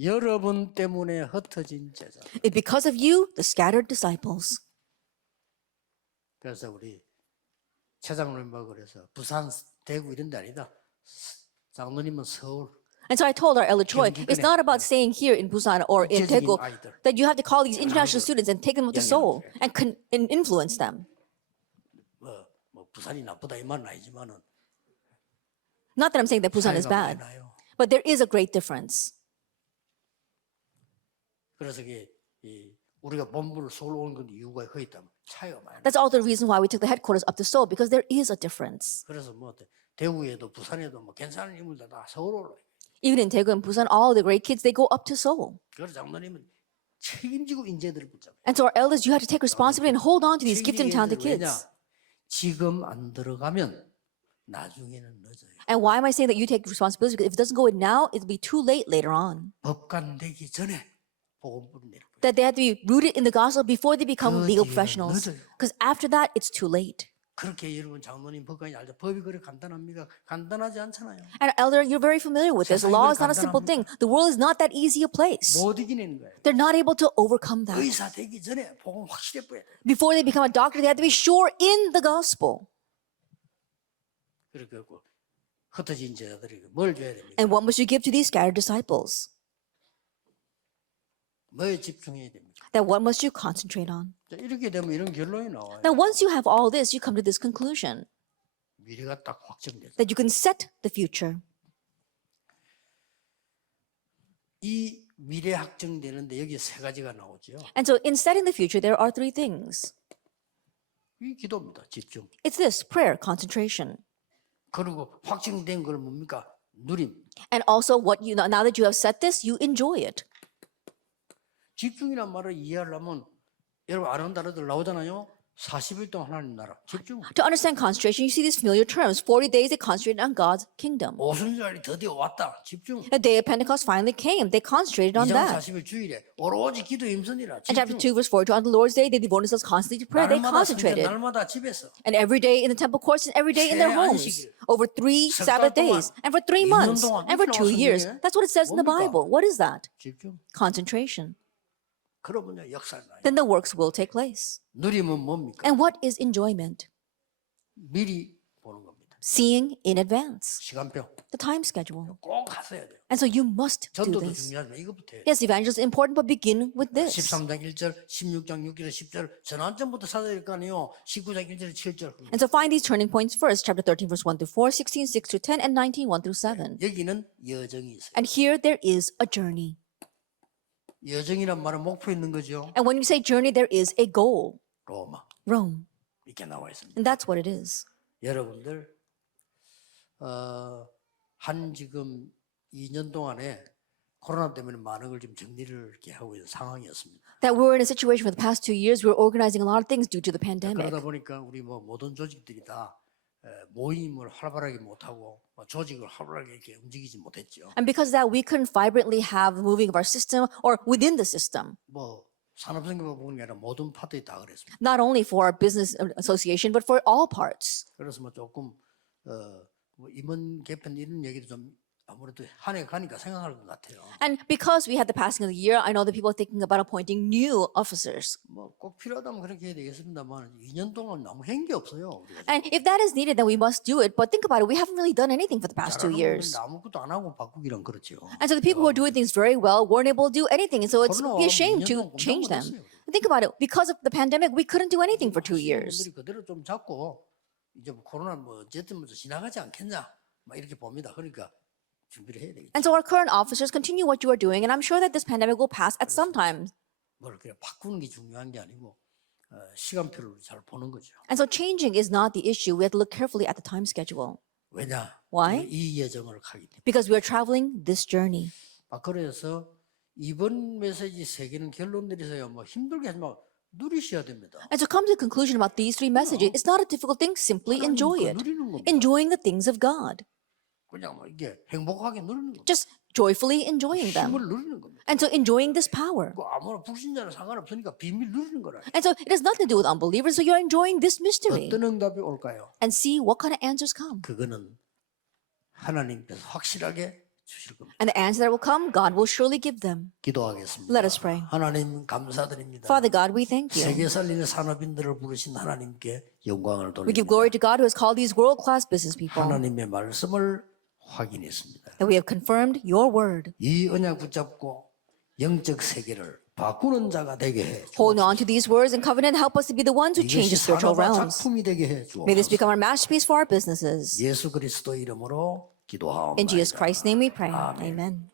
여러분 때문에 흩어진 제자. It's because of you, the scattered disciples. 그래서 우리 최장로님하고 그래서 부산, 대구 이런 데 아니다. 장로님은 서울. And so I told our elder Choi, it's not about staying here in Busan or in Daegu, that you have to call these international students and take them to Seoul and influence them. 뭐 부산이 나쁘다 이 말은 아니지만은 Not that I'm saying that Busan is 차이가 많이 bad, 나요. but there is a great difference. 그래서 우리가 본부를 서울 온 건 이유가 거기 있다면 차이가 많이 나. That's all the reason why we took the headquarters up to Seoul, because there is a difference. 그래서 뭐 대구에도 부산에도 뭐 괜찮은 인물들 다 서울 올라. Even in Daegu and Busan, all the great kids, they go up to Seoul. 그래서 장로님은 책임지고 인재들을 붙잡아요. And so our elders, you have to take responsibility and hold on to these gifted and talented kids. 지금 안 들어가면 나중에는 늦어요. And why am I saying that you take responsibility? Because if it doesn't go in now, it'll be too late later on. 법관 되기 전에 복음부를 내려보요. That they have to be rooted in the gospel before they become legal 뒤에는 professionals. 늦어요. Because after that, it's too late. 그렇게 여러분 장로님 법관이 알죠. 법이 그래 간단합니까? 간단하지 않잖아요. And elder, you're very familiar with this. Law is not a simple thing. The world is not that easy a place. 못 이기는 거예요. They're not able to overcome that. 의사 되기 전에 복음 확실해 보여야 돼. Before they become a doctor, they have to be sure in the gospel. 그렇게 흩어진 제자들에게 뭘 줘야 됩니까? And what must you give to these scattered disciples? 뭐에 집중해야 됩니까? That what must you concentrate on? 자, 이렇게 되면 이런 결론이 나와요. Now, once you have all this, you come to this conclusion 미래가 딱 확정됐어요. that you can set the future. 이 미래 확정되는데 여기 세 가지가 나오죠. And so, in setting the future, there are three things. 이 기도입니다. 집중. It's this: prayer, concentration, 그리고 확정된 걸 뭡니까? 누림. and also what you now that you have set this, you enjoy it. 집중이란 말을 이해하려면 여러분 아는 단어들 나오잖아요. 40일 동안 하나님 나라. 집중. To understand concentration, you see these familiar terms: 40 days they concentrated on God's kingdom. 오순절이 드디어 왔다. 집중. The day of Pentecost finally came. They concentrated on 2장 that. 40일 주일에 오로지 기도 힘쓰니라. And chapter 집중. 2, verse 4, on the Lord's day, they devoted themselves constantly to prayer. They 날마다 성전, concentrated. 날마다 집에서. And every day in the temple courts and every day in their 새 homes. 안식일. Over 3 석 Sabbath 달 동안, days. And for 3 2년 months. 동안 And for 이렇게 2 나와 years. 성경에. That's what it says in the 뭡니까? Bible. What is that? 집중. Concentration. 그러면요 역사가 나요. Then the works will take place. 누림은 뭡니까? And what is enjoyment? 미리 보는 겁니다. Seeing in advance. 시간표 The time schedule. 꼭 하셔야 돼요. And so you must do 전도도 this. 중요하지만 이것부터 해요. Yes, evangelism is important, but begin with this. 13장 1절, 16장 6절, 10절 전환점부터 찾아야 될 거 아니에요. 19장 1절, 7절. And so find these turning points first. Chapter 13, verse 1 through 4, 16, 6 through 10, and 19, 1 through 7. 여기는 여정이 있어요. And here there is a journey. 여정이란 말은 목표 있는 거죠. And when you say journey, there is a goal. 로마 Rome. 이렇게 나와 있습니다. And that's what it is. 여러분들 한 지금 2년 동안에 코로나 때문에 많은 걸 좀 정리를 이렇게 하고 있는 상황이었습니다. That we're in a situation for the past 2 years, we're organizing a lot of things due to the pandemic. 그러다 보니까 우리 뭐 모든 조직들이 다 모임을 활발하게 못하고 조직을 활발하게 이렇게 움직이지 못했죠. And because of that, we couldn't vibrantly have the moving of our system or within the system. 뭐 산업생계만 보는 게 아니라 모든 파트에 다 그랬습니다. Not only for our business association, but for all parts. 그래서 뭐 조금 뭐 임원 개편 이런 얘기도 좀 아무래도 한 해 가니까 생각할 것 같아요. And because we had the passing of the year, I know that people are thinking about appointing new officers. 뭐 꼭 필요하다면 그렇게 해야 되겠습니다만 2년 동안 너무 한 게 없어요. 우리가. And if that is needed, then we must do it. But think about it, we haven't really done anything for the past 2 잘하는 years. 분은 아무것도 안 하고 바꾸기란 그렇죠. And so the people who are doing things very well weren't able to do anything. And so it's 코로나 be a shame 2년 to 동안 change 공부 them. 못했어요. Think about it. Because of the pandemic, we couldn't do anything for 2 years. 분들이 그대로 좀 잡고 이제 뭐 코로나 뭐 어쨌든 뭐 지나가지 않겠냐 막 이렇게 봅니다. 그러니까 준비를 해야 되겠죠. And so our current officers continue what you are doing. And I'm sure that this pandemic will pass at some time. 뭘 그냥 바꾸는 게 중요한 게 아니고 시간표를 잘 보는 거죠. And so changing is not the issue. We have to look carefully at the time schedule. 왜냐? Why? 이 여정을 가기 때문에. Because we are traveling this journey. 그래서 이번 메시지 세 개는 결론 내리세요. 뭐 힘들게 하지 마. 누리셔야 됩니다. And so come to the conclusion about these 3 messages. It's not a difficult thing. Simply enjoy it. 누리는 겁니다. Enjoying the things of God. 그냥 뭐 이게 행복하게 누리는 겁니다. Just joyfully enjoying them. 힘을 누리는 겁니다. And so enjoying this power. 그 아무런 불신자는 상관없으니까 비밀 누리는 거라. And so it has nothing to do with unbelievers. So you're enjoying this mystery. 어떤 응답이 올까요? And see what kind of answers come. 그거는 하나님께서 확실하게 주실 겁니다. And the answer that will come, God will surely give them. 기도하겠습니다. Let us pray. 하나님 감사드립니다. Father God, we thank you. 세계 살릴 산업인들을 부르신 하나님께 영광을 We give 돌립니다. glory to God who has called these world-class business people. 하나님의 말씀을 확인했습니다. That we have confirmed your word. 이 언약 붙잡고 영적 세계를 바꾸는 자가 되게 해 Hold 주옵소서. on to these words and covenant. Help us to be the ones who change 이것이 the spiritual 산업화 realms. 작품이 되게 해 May this 주옵소서. become our masterpiece for our businesses. 예수 그리스도 이름으로 기도하옵나이다. In Jesus Christ's name we pray. 아멘. Amen.